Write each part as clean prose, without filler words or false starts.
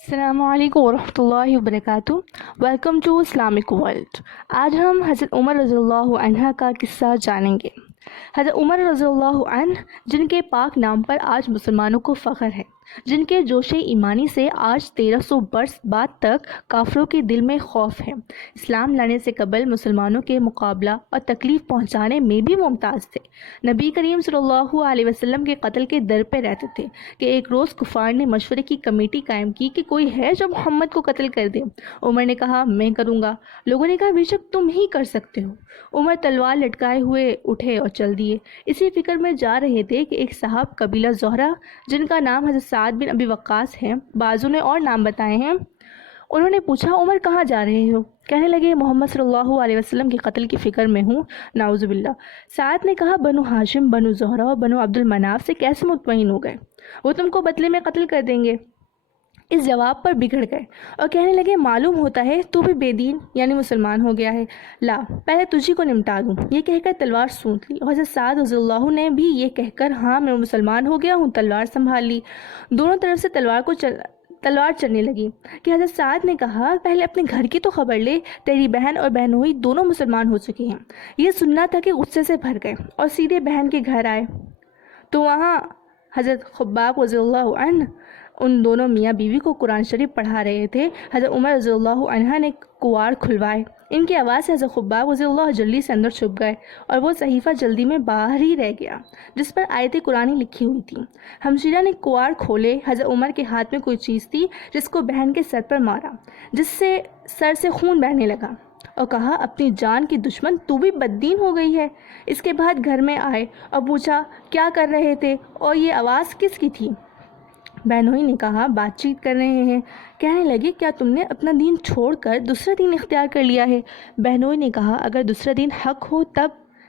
السلام علیکم ورحمۃ اللہ وبرکاتہ۔ Welcome to Islamic world. آج ہم حضرت عمر رضی اللہ عنہ کا قصہ جانیں گے۔ حضرت عمر رضی اللہ عنہ جن کے پاک نام پر آج مسلمانوں کو فخر ہے، جن کے جوش ایمانی سے آج 1300 برس بعد تک کافروں کے دل میں خوف ہے، اسلام لانے سے قبل مسلمانوں کے مقابلہ اور تکلیف پہنچانے میں بھی ممتاز تھے۔ نبی کریم صلی اللہ علیہ وسلم کے قتل کے در پہ رہتے تھے کہ ایک روز کفار نے مشورے کی کمیٹی قائم کی کہ کوئی ہے جو محمد کو قتل کر دے۔ عمر نے کہا میں کروں گا۔ لوگوں نے کہا بے شک تم ہی کر سکتے ہو۔ عمر تلوار لٹکائے ہوئے اٹھے اور چل دیے۔ اسی فکر میں جا رہے تھے کہ ایک صاحب قبیلہ زہرہ جن کا نام حضرت سعد بن ابی وقاص ہے، بعضوں نے اور نام بتائے ہیں، انہوں نے پوچھا عمر کہاں جا رہے ہو؟ کہنے لگے محمد صلی اللہ علیہ وسلم کے قتل کی فکر میں ہوں، نعوذ باللہ۔ سعد نے کہا بنو ہاشم، بنو زہرہ اور بنو عبد المناف سے کیسے مطمئن ہو گئے؟ وہ تم کو بدلے میں قتل کر دیں گے۔ اس جواب پر بگڑ گئے اور کہنے لگے معلوم ہوتا ہے تو بھی بے دین یعنی مسلمان ہو گیا ہے، لا پہلے تجھی کو نمٹا دوں۔ یہ کہہ کر تلوار سونت لی اور حضرت سعد رضی اللہ نے بھی یہ کہہ کر ہاں میں مسلمان ہو گیا ہوں تلوار سنبھال لی۔ دونوں طرف سے تلوار چلنے لگی کہ حضرت سعد نے کہا پہلے اپنے گھر کی تو خبر لے، تیری بہن اور بہنوئی دونوں مسلمان ہو چکی ہیں۔ یہ سننا تھا کہ غصے سے بھر گئے اور سیدھے بہن کے گھر آئے تو وہاں حضرت خباب رضی اللہ عنہ ان دونوں میاں بیوی کو قرآن شریف پڑھا رہے تھے۔ حضرت عمر رضی اللہ عنہ نے کواڑ کھلوائے۔ ان کی آواز سے حضرت خباب رضی اللہ جلدی سے اندر چھپ گئے اور وہ صحیفہ جلدی میں باہر ہی رہ گیا جس پر آیت قرآنی لکھی ہوئی تھی۔ ہمشیرہ نے کواڑ کھولے، حضرت عمر کے ہاتھ میں کوئی چیز تھی جس کو بہن کے سر پر مارا، جس سے سر سے خون بہنے لگا اور کہا اپنی جان کی دشمن تو بھی بددین ہو گئی ہے۔ اس کے بعد گھر میں آئے اور پوچھا کیا کر رہے تھے اور یہ آواز کس کی تھی؟ بہنوئی نے کہا بات چیت کر رہے ہیں۔ کہنے لگے کیا تم نے اپنا دین چھوڑ کر دوسرا دین اختیار کر لیا ہے؟ بہنوئی نے کہا اگر دوسرا دین حق ہو تب۔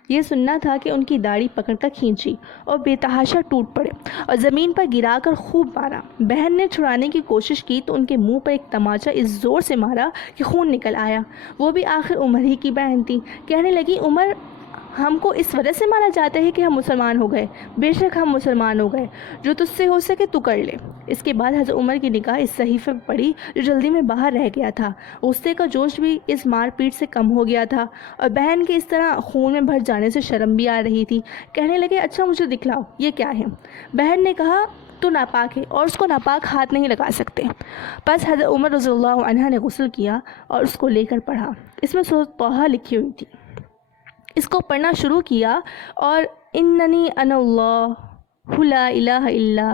یہ سننا تھا کہ ان کی داڑھی پکڑ کر کھینچی اور بے تحاشا ٹوٹ پڑے اور زمین پر گرا کر خوب مارا۔ بہن نے چھڑانے کی کوشش کی تو ان کے منہ پر ایک تماچا اس زور سے مارا کہ خون نکل آیا۔ وہ بھی آخر عمر ہی کی بہن تھی۔ کہنے لگی عمر ہم کو اس وجہ سے مانا جاتا ہے کہ ہم مسلمان ہو گئے؟ بے شک ہم مسلمان ہو گئے، جو تجھ سے ہو سکے تو کر لے۔ اس کے بعد حضرت عمر کی نگاہ اس صحیفے پر پڑی جو جلدی میں باہر رہ گیا تھا۔ غصے کا جوش بھی اس مار پیٹ سے کم ہو گیا تھا اور بہن کے اس طرح خون میں بھر جانے سے شرم بھی آ رہی تھی۔ کہنے لگے اچھا مجھے دکھلاؤ یہ کیا ہے؟ بہن نے کہا تو ناپاک ہے اور اس کو ناپاک ہاتھ نہیں لگا سکتے۔ پس حضرت عمر رضی اللہ عنہ نے غسل کیا اور اس کو لے کر پڑھا۔ اس میں سورۃ طٰہٰ لکھی ہوئی تھی۔ اس کو پڑھنا شروع کیا اور اننی انا اللہ لا الہ الا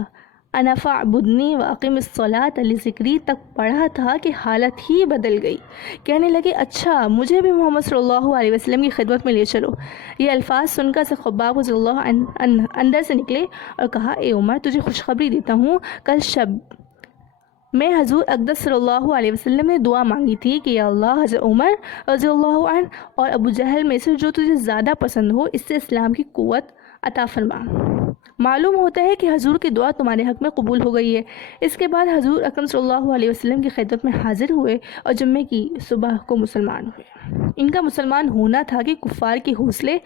انا فاعبدنی واقم الصلاۃ لذکری تک پڑھا تھا کہ حالت ہی بدل گئی۔ کہنے لگے اچھا مجھے بھی محمد صلی اللہ علیہ وسلم کی خدمت میں لے چلو۔ یہ الفاظ سن کر خباب رضی اللہ اندر سے نکلے اور کہا اے عمر تجھے خوشخبری دیتا ہوں، کل شب میں حضور اقدس صلی اللہ علیہ وسلم نے دعا مانگی تھی کہ یا اللہ حضرت عمر رضی اللہ عنہ اور ابو جہل میں سے جو تجھے زیادہ پسند ہو اس سے اسلام کی قوت عطا فرما۔ معلوم ہوتا ہے کہ حضور کی دعا تمہارے حق میں قبول ہو گئی ہے۔ اس کے بعد حضور اکرم صلی اللہ علیہ وسلم کی خدمت میں حاضر ہوئے اور جمعے کی صبح کو مسلمان ہوئے۔ ان کا مسلمان ہونا تھا کہ کفار کے حوصلے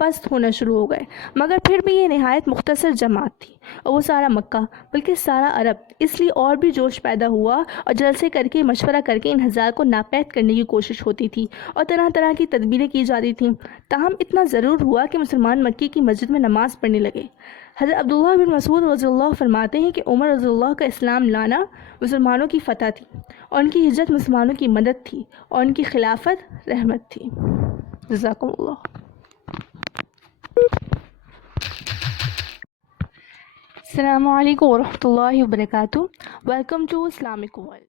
پست ہونا شروع ہو گئے، مگر پھر بھی یہ نہایت مختصر جماعت تھی اور وہ سارا مکہ بلکہ سارا عرب، اس لیے اور بھی جوش پیدا ہوا اور جلسے کر کے مشورہ کر کے ان ہزار کو ناپید کرنے کی کوشش ہوتی تھی اور طرح طرح کی تدبیریں کی جاتی تھیں۔ تاہم اتنا ضرور ہوا کہ مسلمان مکی کی مسجد میں نماز پڑھنے لگے۔ حضرت عبداللہ بن مسعود رضی اللہ فرماتے ہیں کہ عمر رضی اللہ کا اسلام لانا مسلمانوں کی فتح تھی اور ان کی ہجرت مسلمانوں کی مدد تھی اور ان کی خلافت رحمت تھی۔ جزاکم اللہ۔ السلام علیکم ورحمۃ اللہ وبرکاتہ۔ Welcome to Islamic world.